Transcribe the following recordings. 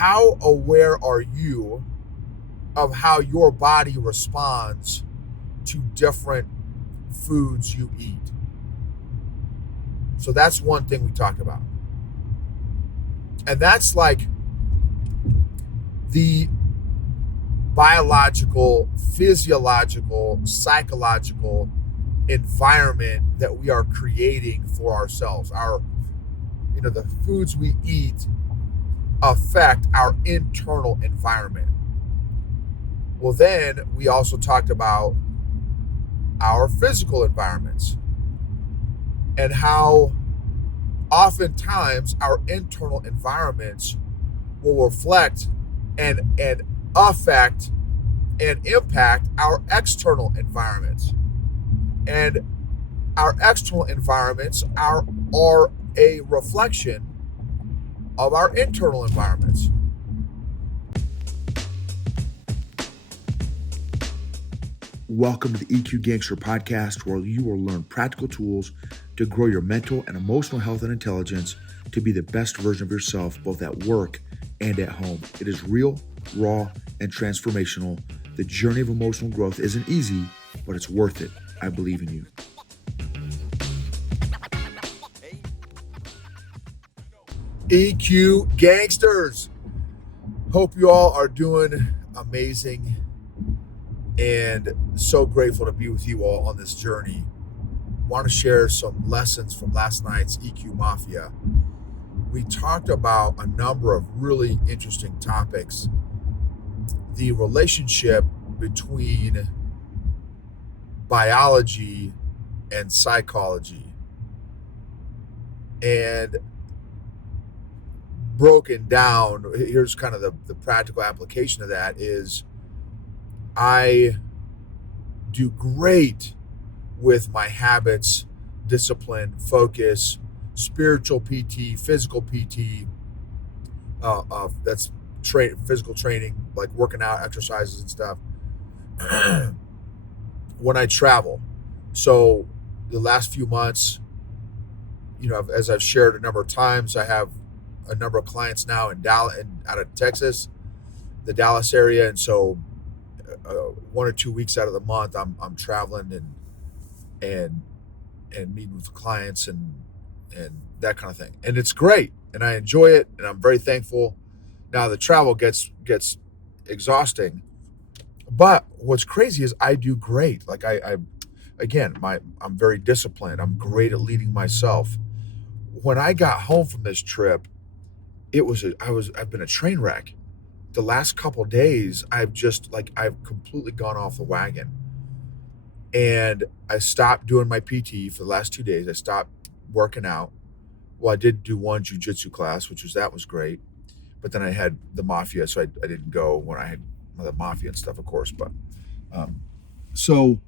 how aware are you of how your body responds to different foods you eat? So that's one thing we talked about. And that's like the biological, physiological, psychological environment that we are creating for ourselves. The foods we eat affect our internal environment. Well, then we also talked about our physical environments and how oftentimes our internal environments will reflect and affect and impact our external environments. And our external environments are a reflection of our internal environments. Welcome to the EQ Gangster podcast, where you will learn practical tools to grow your mental and emotional health and intelligence to be the best version of yourself, both at work and at home. It is real, raw, and transformational. The journey of emotional growth isn't easy, but it's worth it. I believe in you. EQ Gangsters. Hope you all are doing amazing, and so grateful to be with you all on this journey. Want to share some lessons from last night's EQ Mafia. We talked about a number of really interesting topics. The relationship between biology and psychology, and broken down, here's kind of the practical application of that is I do great with my habits, discipline, focus, spiritual PT, physical PT, that's physical training, like working out, exercises and stuff, when I travel. So the last few months, as I've shared a number of times, I have a number of clients now in Dallas and out of Texas, the Dallas area. And so 1 or 2 weeks out of the month, I'm traveling and meeting with clients and that kind of thing. And it's great. And I enjoy it. And I'm very thankful. Now the travel gets exhausting, but what's crazy is I do great. Like I'm very disciplined. I'm great at leading myself. When I got home from this trip, I've been a train wreck. The last couple of days, I've completely gone off the wagon. And I stopped doing my PT for the last 2 days. I stopped working out. Well, I did do one jujitsu class, which was great. But then I had the Mafia, so I didn't go when I had the Mafia and stuff, of course. But so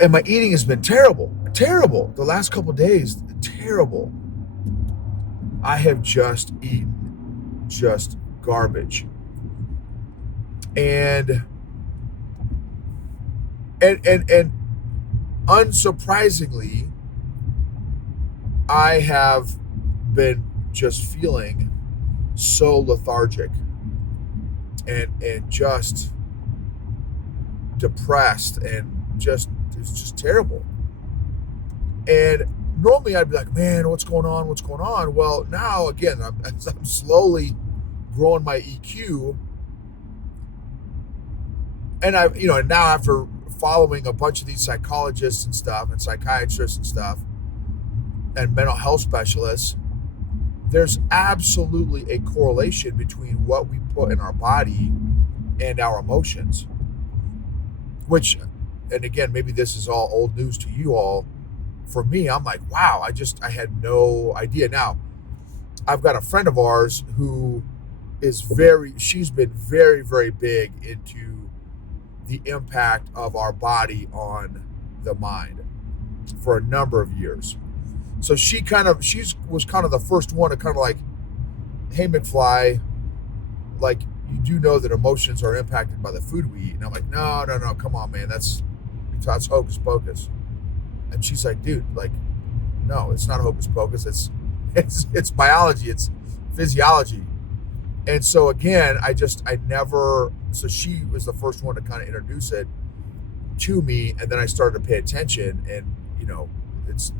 and my eating has been terrible. The last couple of days, terrible. I have just eaten just garbage. And unsurprisingly, I have been just feeling so lethargic and just depressed, and it's just terrible. And normally I'd be like, man, what's going on? Well, now again, I'm slowly growing my EQ. And now after following a bunch of these psychologists and stuff, and psychiatrists and stuff, and mental health specialists, there's absolutely a correlation between what we put in our body and our emotions. Which, and again, maybe this is all old news to you all. For me, I'm like, wow, I had no idea. Now, I've got a friend of ours who she's been very, very big into the impact of our body on the mind for a number of years. So she was kind of the first one to kind of like, hey, McFly, like, you do know that emotions are impacted by the food we eat. And I'm like, no, come on, man, that's hocus pocus. And she's like, dude, like, no, it's not hocus pocus. It's biology, it's physiology. And so again, I never, so she was the first one to kind of introduce it to me, and then I started to pay attention, and it's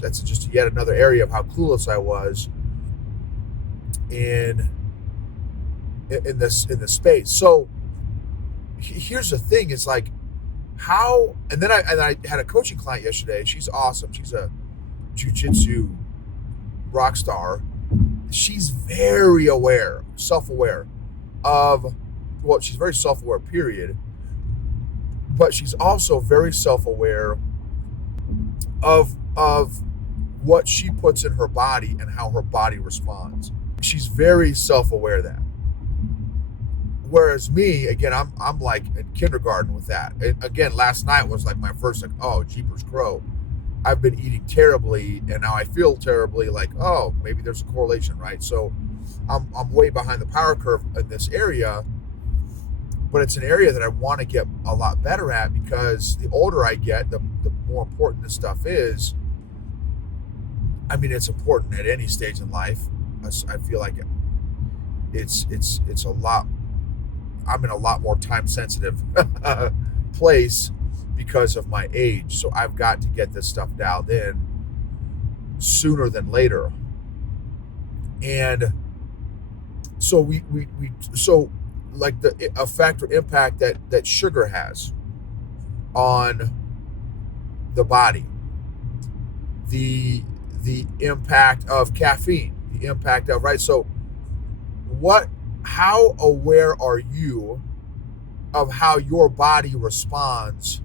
that's just yet another area of how clueless I was in in this space. So here's the thing: it's like how, and then I had a coaching client yesterday. She's awesome. She's a jujitsu rock star. She's very aware, self-aware of, well, she's very self-aware, period. But she's also very self-aware of what she puts in her body and how her body responds. She's very self-aware of that. Whereas me, again, I'm like in kindergarten with that. And again, last night was like my first, like, oh, jeepers crow. I've been eating terribly, and now I feel terribly. Like, oh, maybe there's a correlation, right? So I'm way behind the power curve in this area, but it's an area that I want to get a lot better at, because the older I get, the more important this stuff is. I mean, it's important at any stage in life. I feel like it's a lot. I'm in a lot more time sensitive place because of my age. So I've got to get this stuff dialed in sooner than later. And so we so like the effect or impact that sugar has on the body, the impact of caffeine, the impact of, right? So how aware are you of how your body responds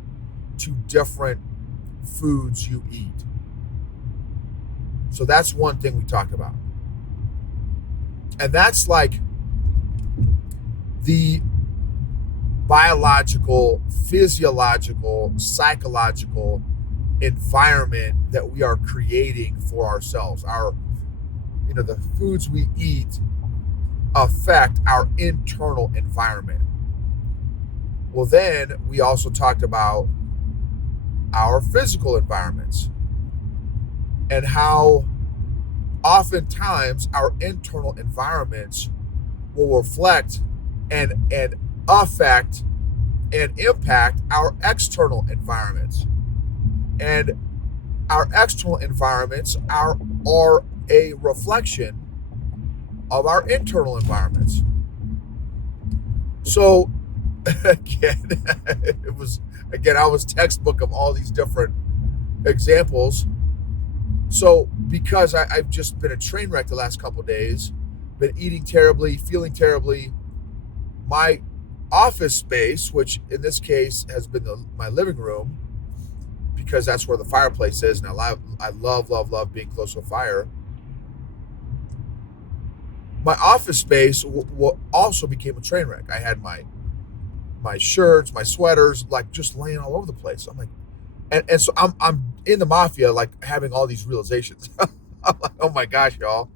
to different foods you eat? So that's one thing we talked about. And that's like the biological, physiological, psychological environment that we are creating for ourselves. The foods we eat affect our internal environment. Well, then we also talked about our physical environments and how oftentimes our internal environments will reflect and affect and impact our external environments. And our external environments are a reflection of our internal environments. So again, I was textbook of all these different examples. So because I've just been a train wreck the last couple of days, been eating terribly, feeling terribly, my office space, which in this case has been my living room, because that's where the fireplace is, and I love being close to a fire. My office space also became a train wreck. I had my shirts, my sweaters, like just laying all over the place. I'm like, and so I'm in the Mafia, like having all these realizations. I'm like, oh my gosh, y'all,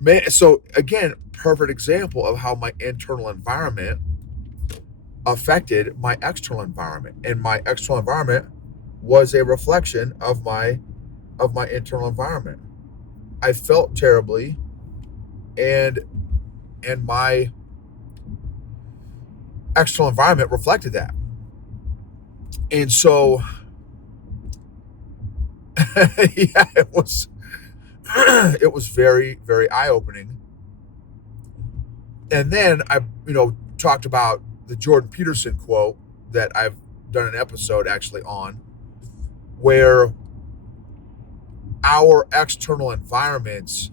man. So again, perfect example of how my internal environment affected my external environment, and my external environment was a reflection of my internal environment. I felt terribly, and my external environment reflected that. And so yeah, it was very, very eye-opening. And then I talked about the Jordan Peterson quote that I've done an episode actually on, where our external environments,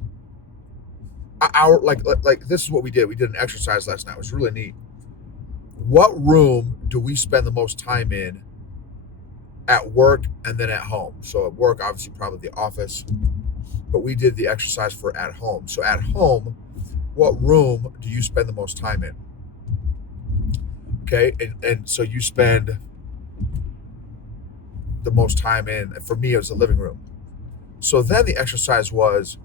our like this is what we did. We did an exercise last night. It was really neat. What room do we spend the most time in at work and then at home? So at work, obviously, probably the office, but we did the exercise for at home. So at home, what room do you spend the most time in? Okay, and so you spend the most time in, for me, it was the living room. So then the exercise was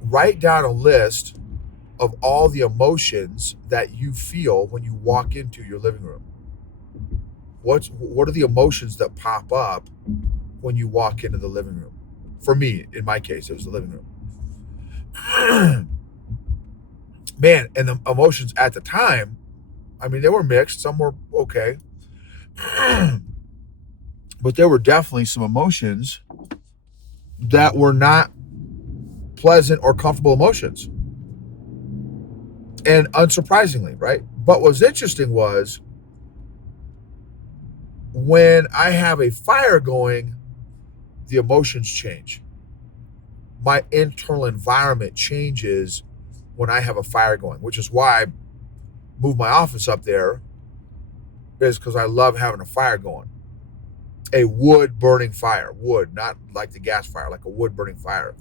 write down a list of all the emotions that you feel when you walk into your living room. What are the emotions that pop up when you walk into the living room? For me, in my case, it was the living room. Man, and the emotions at the time, I mean, they were mixed. Some were okay. But there were definitely some emotions that were not pleasant or comfortable emotions. And unsurprisingly, right? But what's interesting was when I have a fire going, the emotions change. My internal environment changes when I have a fire going, which is why I moved my office up there, is because I love having a fire going. A wood burning fire, wood, not like the gas fire, like a wood burning fire.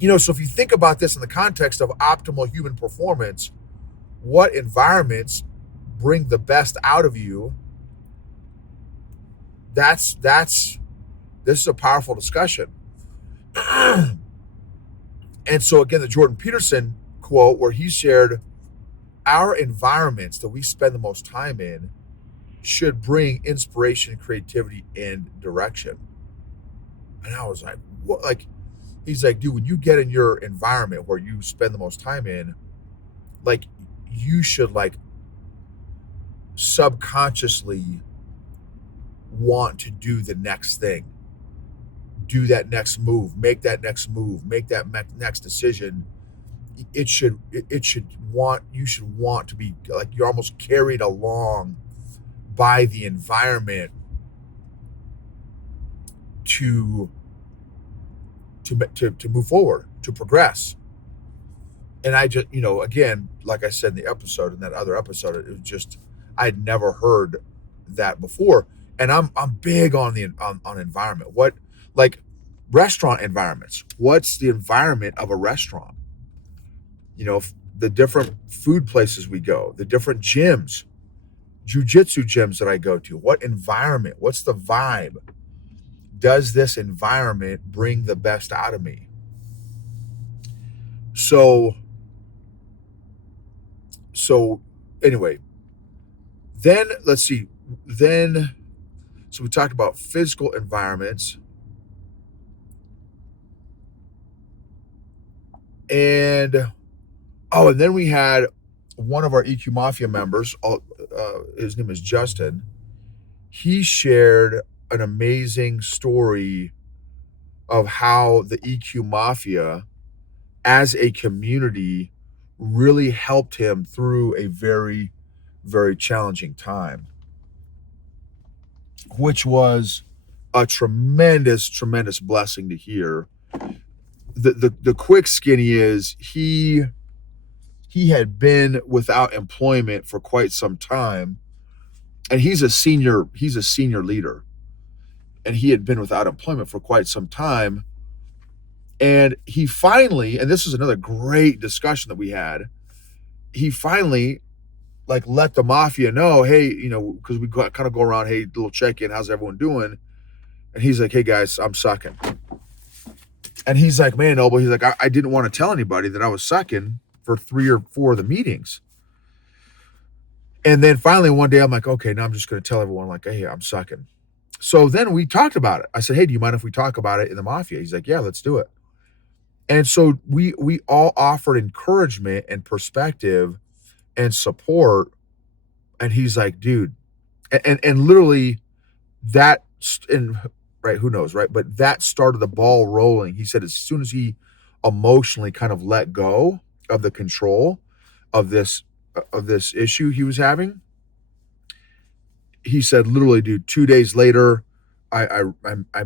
So if you think about this in the context of optimal human performance, what environments bring the best out of you? That's this is a powerful discussion. And so again, the Jordan Peterson quote where he shared our environments that we spend the most time in should bring inspiration, creativity, and direction. And I was like, what? Like, he's like, dude, when you get in your environment where you spend the most time in, like, you should like subconsciously want to do the next thing, do that next move, make that next move, make that next decision. You should want to be like you're almost carried along by the environment to to move forward, to progress. And I just, again, like I said in the episode, in that other episode, it was just I'd never heard that before. And I'm big on on environment. What, like, restaurant environments? What's the environment of a restaurant? The different food places we go, the different gyms, jujitsu gyms that I go to. What environment? What's the vibe? Does this environment bring the best out of me? So so anyway, then let's see. Then so we talked about physical environments, and and then we had one of our EQ Mafia members. His name is Justin. He shared an amazing story of how the EQ Mafia, as a community, really helped him through a very, very challenging time, which was a tremendous, tremendous blessing to hear. The quick skinny is he had been without employment for quite some time, and he's a senior leader, and he had been without employment for quite some time. And he finally, and this is another great discussion that we had, he finally like let the mafia know, hey, because we kind of go around, hey, little check in, how's everyone doing? And he's like, hey guys, I'm sucking. And he's like, man, Noble, he's like, I didn't want to tell anybody that I was sucking for 3 or 4 of the meetings. And then finally one day I'm like, okay, now I'm just going to tell everyone like, hey, I'm sucking. So then we talked about it. I said, hey, do you mind if we talk about it in the mafia? He's like, yeah, let's do it. And so we all offered encouragement and perspective and support. And he's like, dude, and literally that, and right, who knows, right? But that started the ball rolling. He said as soon as he emotionally kind of let go of the control of this issue he was having, he said literally, dude, 2 days later, I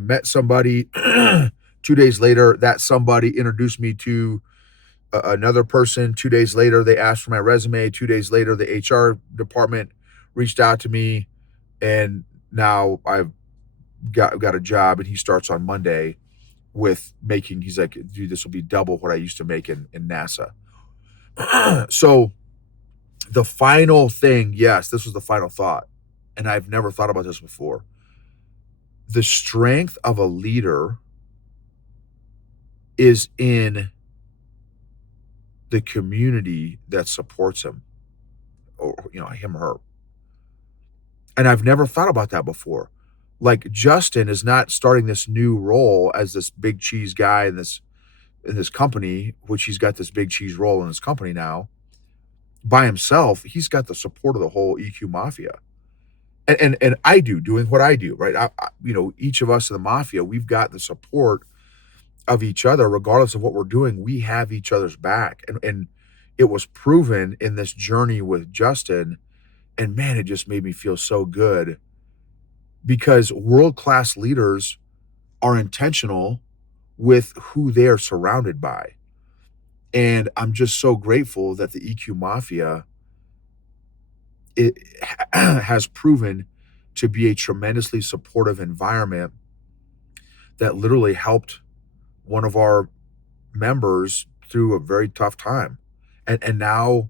met somebody. 2 days later, that somebody introduced me to another person. 2 days later, they asked for my resume. 2 days later, the HR department reached out to me, and now I've got a job. And he starts on Monday with making. He's like, dude, this will be double what I used to make in NASA. So the final thing, yes, this was the final thought, and I've never thought about this before. The strength of a leader is in the community that supports him, or him or her. And I've never thought about that before. Like, Justin is not starting this new role as this big cheese guy in this company, which he's got this big cheese role in this company now by himself. He's got the support of the whole EQ Mafia. And I do, doing what I do, right? Each of us in the Mafia, we've got the support of each other, regardless of what we're doing. We have each other's back. And it was proven in this journey with Justin. And man, it just made me feel so good because world-class leaders are intentional with who they are surrounded by. And I'm just so grateful that the EQ Mafia it has proven to be a tremendously supportive environment that literally helped one of our members through a very tough time, and now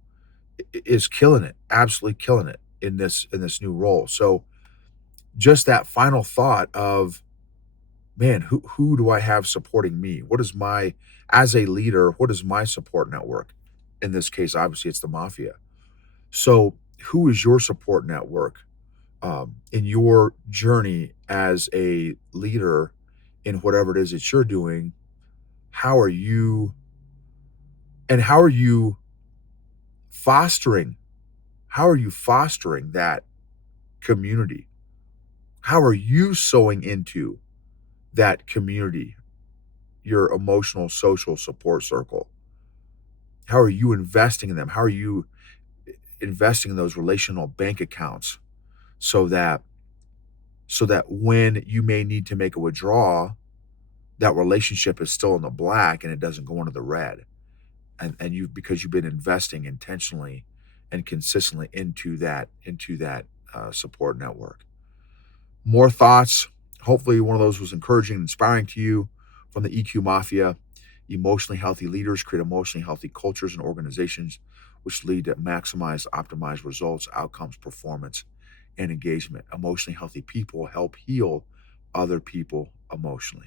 is killing it, absolutely killing it in this new role. So just that final thought of, man, who do I have supporting me? What is my as a leader? What is my support network? In this case, obviously, it's the Mafia. So, who is your support network in your journey as a leader in whatever it is that you're doing? How are you, and how are you fostering? How are you fostering that community? How are you sowing into that community, your emotional, social support circle? How are you investing in them? How are you investing in those relational bank accounts so that when you may need to make a withdrawal, that relationship is still in the black and it doesn't go into the red. And you because you've been investing intentionally and consistently into that support network. More thoughts. Hopefully, one of those was encouraging and inspiring to you from the EQ Mafia. Emotionally healthy leaders create emotionally healthy cultures and organizations, which lead to maximize, optimize results, outcomes, performance, and engagement. Emotionally healthy people help heal other people emotionally.